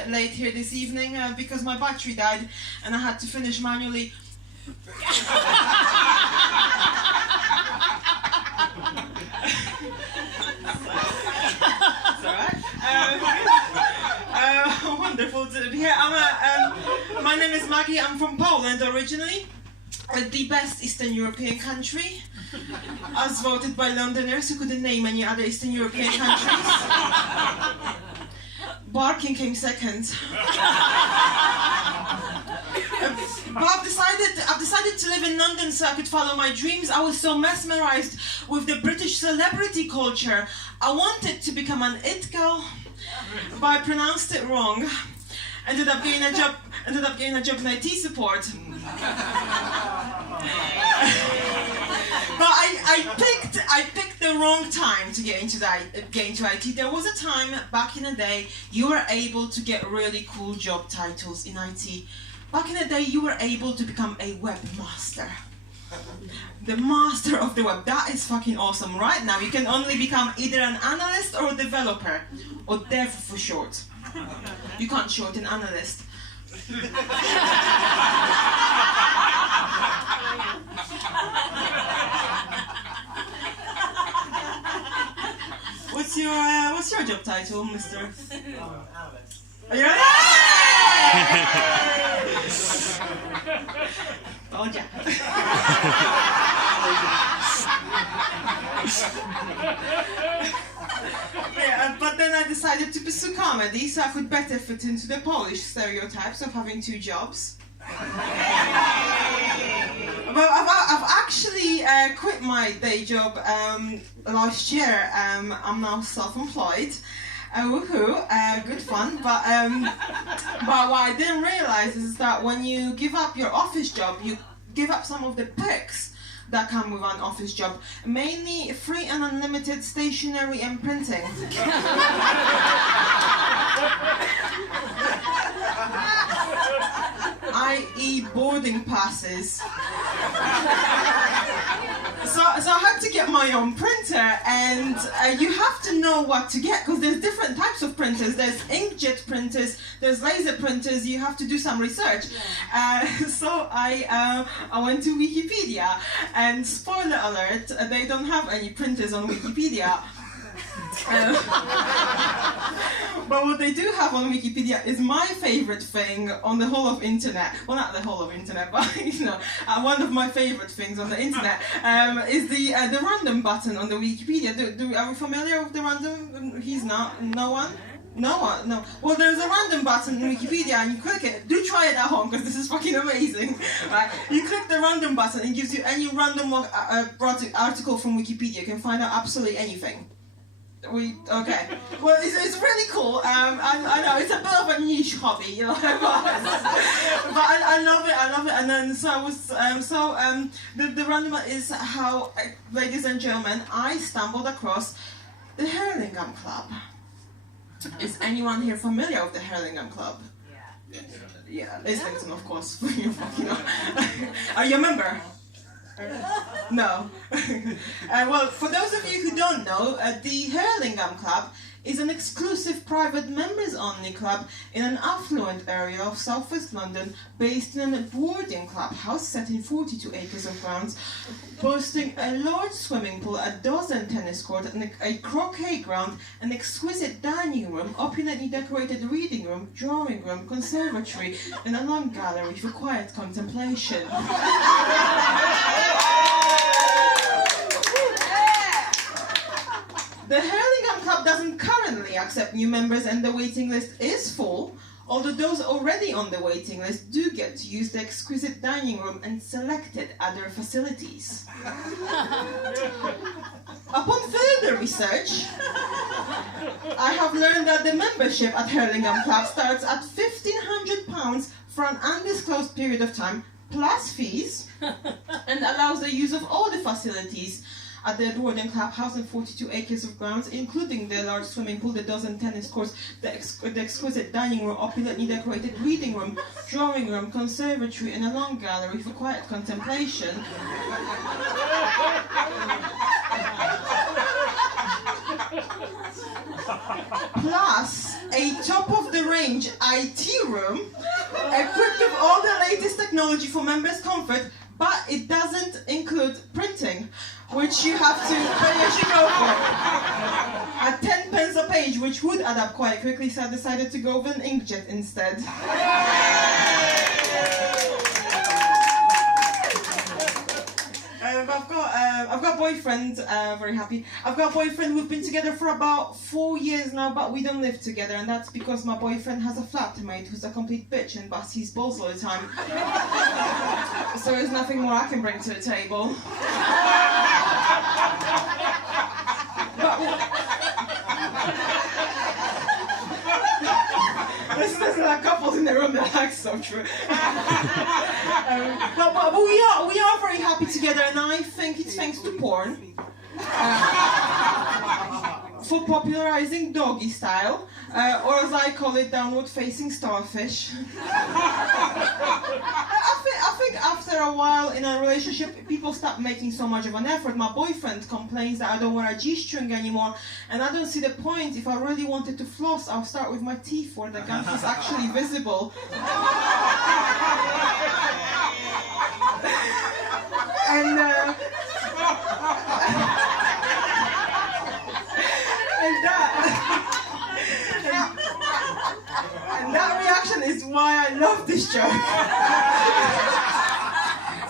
bit late here this evening because my battery died and I had to finish manually. It's alright. Wonderful to be here. My name is Maggie. I'm from Poland originally. The best Eastern European country, as voted by Londoners who couldn't name any other Eastern European countries. Barking came second. But I've decided to live in London so I could follow my dreams. I was so mesmerized with the British celebrity culture. I wanted to become an it girl, but I pronounced it wrong. Ended up getting a job in IT support. But I picked the wrong time to get into IT. There was a time back in the day you were able to get really cool job titles in IT. Back in the day you were able to become a webmaster. The master of the web. That is fucking awesome. Right now you can only become either an analyst or a developer, or dev for short. You can't short an analyst. What's your job title, Mr.? Analyst. Are you ready? Told ya. Yeah, but then I decided to pursue comedy so I could better fit into the Polish stereotypes of having two jobs. But I've actually quit my day job last year. I'm now self-employed. Woohoo! Good fun. But what I didn't realize is that when you give up your office job, you give up some of the perks that come with an office job, mainly free and unlimited stationery and printing. i.e. boarding passes. So I had to get my own printer, and you have to know what to get because there's different types of printers. There's inkjet printers, there's laser printers. You have to do some research. So I went to Wikipedia, and spoiler alert, they don't have any printers on Wikipedia. But what they do have on Wikipedia is my favorite thing on the whole of internet. Well, not the whole of internet, but one of my favorite things on the internet is the random button on the Wikipedia. Are we familiar with the random? He's not. No one. No one, no. Well, there's a random button in Wikipedia and you click it. Do try it at home because this is fucking amazing. Right? You click the random button and it gives you any random article from Wikipedia. You can find out absolutely anything. Okay. Well, it's really cool. I know it's a bit of a niche hobby, but I love it. And then so I was the random is how, ladies and gentlemen, I stumbled across the Hurlingham Club. Is anyone here familiar with the Hurlingham Club? Yeah. Yeah, Islington, of course. Are you a member? No. Well, for those of you who don't know, the Hurlingham Club is an exclusive private members-only club in an affluent area of southwest London, based in a boarding clubhouse set in 42 acres of grounds, boasting a large swimming pool, a dozen tennis courts, a croquet ground, an exquisite dining room, opulently decorated reading room, drawing room, conservatory, and a long gallery for quiet contemplation. The Hurlingham Club doesn't currently accept new members and the waiting list is full, although those already on the waiting list do get to use the exquisite dining room and selected other facilities. Upon further research, I have learned that the membership at Hurlingham Club starts at £1,500 for an undisclosed period of time, plus fees, and allows the use of all the facilities at the boarding clubhouse and 42 acres of grounds, including the large swimming pool, the dozen tennis courts, the exquisite dining room, opulently decorated reading room, drawing room, conservatory, and a long gallery for quiet contemplation. plus a top-of-the-range IT room equipped with all the latest technology for members' comfort, but it doesn't include printing, which you have to pay as you go for. At 10 pence a page, which would add up quite quickly, so I decided to go with an inkjet instead. I've got a boyfriend, very happy. I've got a boyfriend, we've been together for about 4 years now, but we don't live together, and that's because my boyfriend has a flatmate who's a complete bitch and busts his balls all the time. So there's nothing more I can bring to the table. There's like couples in the room that are so true. But we are very happy together, and I think it's thanks to porn. For popularizing doggy style, or as I call it, downward-facing starfish. I think after a while in a relationship, people stop making so much of an effort. My boyfriend complains that I don't wear a G-string anymore, and I don't see the point. If I really wanted to floss, I'll start with my teeth where the gum is actually visible. And that reaction is why I love this joke.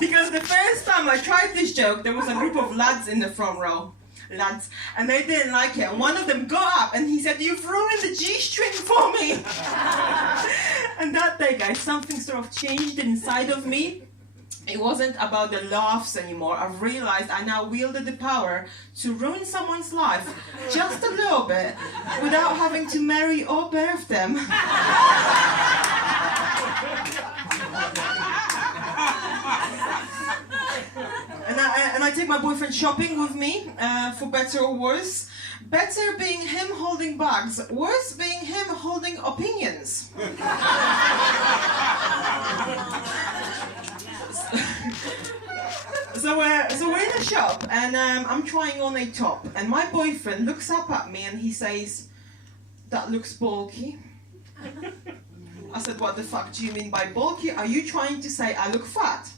Because the first time I tried this joke, there was a group of lads in the front row. Lads, and they didn't like it. And one of them got up and he said, "You've ruined the G-string for me." And that day, guys, something sort of changed inside of me. It wasn't about the laughs anymore. I've realized I now wielded the power to ruin someone's life just a little bit without having to marry or birth them. And I take my boyfriend shopping with me, for better or worse. Better being him holding bags, worse being him holding opinions. So we're in a shop, and I'm trying on a top, and my boyfriend looks up at me and he says, "That looks bulky." I said, "What the fuck do you mean by bulky? Are you trying to say I look fat?"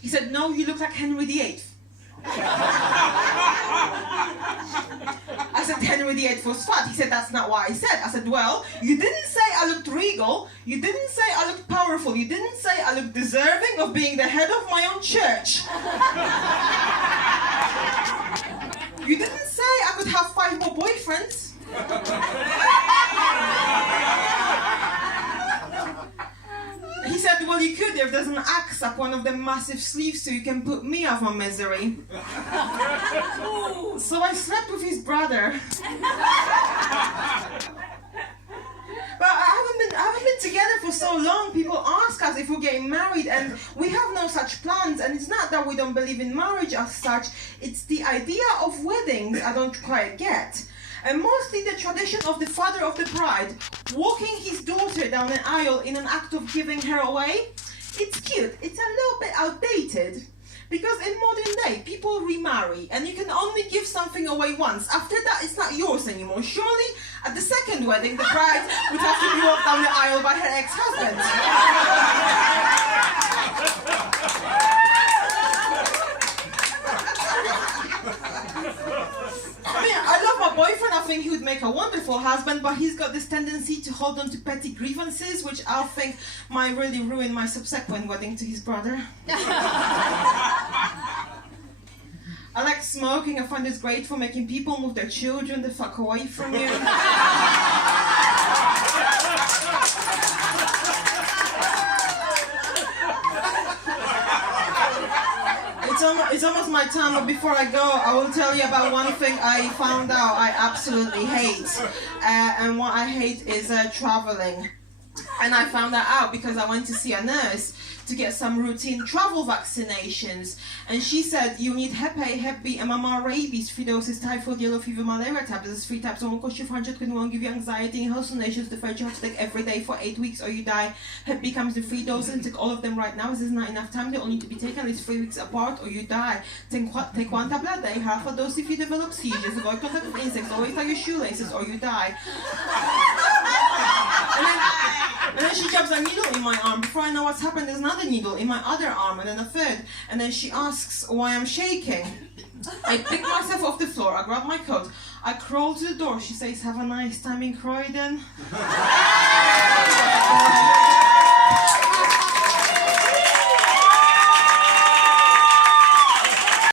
He said, "No, you look like Henry VIII. I said, "Henry VIII was fat." He said, "That's not what I said." I said, "Well, you didn't say I looked regal, you didn't say I looked powerful, you didn't say I looked deserving of being the head of my own church. You didn't say I could have 5 more boyfriends." He said, "Well, you could if there's an axe up one of them massive sleeves so you can put me out of my misery." So I slept with his brother. But I haven't been together for so long. People ask us if we're getting married, and we have no such plans. And it's not that we don't believe in marriage as such. It's the idea of weddings I don't quite get. And mostly the tradition of the father of the bride walking his daughter down an aisle in an act of giving her away. It's cute. It's a little bit outdated. Because in modern day, people remarry, and you can only give something away once. After that, it's not yours anymore. Surely, at the second wedding, the bride would have to be walked down the aisle by her ex-husband. I mean, I love my boyfriend. I think he would make a wonderful husband, but he's got this tendency to hold on to petty grievances, which I think might really ruin my subsequent wedding to his brother. I like smoking. I find it's great for making people move their children the fuck away from you. It's almost my time, but before I go, I will tell you about one thing I found out I absolutely hate. And what I hate is traveling. And I found that out because I went to see a nurse to get some routine travel vaccinations. And she said, you need Hep A, Hep B, MMR, rabies, fidiosis, typhoid, yellow fever, malaria tablets. There's 3 types. One will cost you 500 quid, one will give you anxiety and hallucinations. The first you have to take every day for 8 weeks or you die. Hep B comes in 3 doses and take all of them right now. This is not enough time. They all need to be taken at least 3 weeks apart or you die. Take 1 tablet a day, half a dose if you develop seizures. Avoid contact with insects. Always tie your shoelaces or you die. And then she jabs a needle in my arm. Before I know what's happened, there's another needle in my other arm, and then a third. And then she asks why I'm shaking. I pick myself off the floor, I grab my coat, I crawl to the door. She says, have a nice time in Croydon.